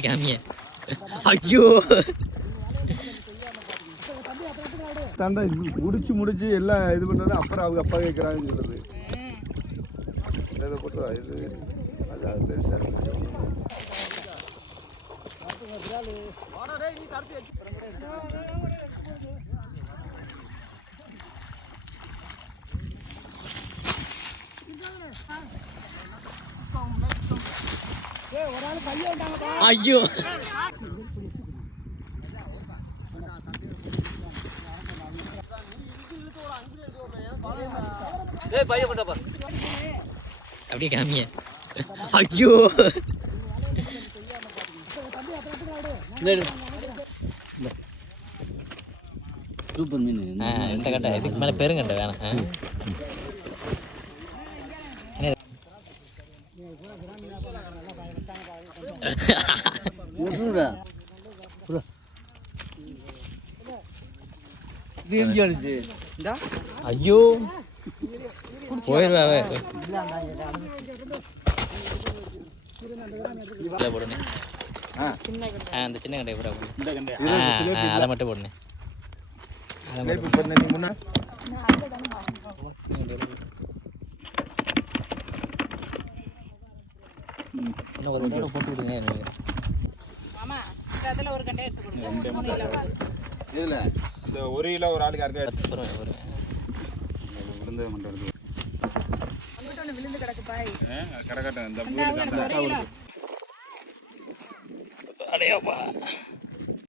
காமிய ஐயோ தாண்டா முடிச்சு முடிச்சு எல்லாம் இது பண்ணது அப்புறம் அவங்க அப்பா கேட்குறாங்கன்னு சொல்லுது இதை போட்டு இது அது அது பெருசாக இருக்கு ஐயோ. அப்படியே காமிய ஐயோ. சூப்பர் மீன் இந்த கட்டை இதுக்கு மேலே பெருங்கட்டை வேணாம். ஐயோ. போயிடுவாவே இதில் போடுனே. ஆ ஆ அந்த சின்ன கண்டை கூட போடு இந்த கண்டே ஆ, ஆ, அதை மட்டும் இன்னும் ஒரு தடவை போட்டு விடுங்க எனக்கு. இதில் இந்த ஒரு கிலோ ஒரு ஆளுக்கு யாருக்கா பத்து வருவேன் வருவேன் விழுந்து மண்டபம் கரகட்டம் இந்த அடையாப்பா.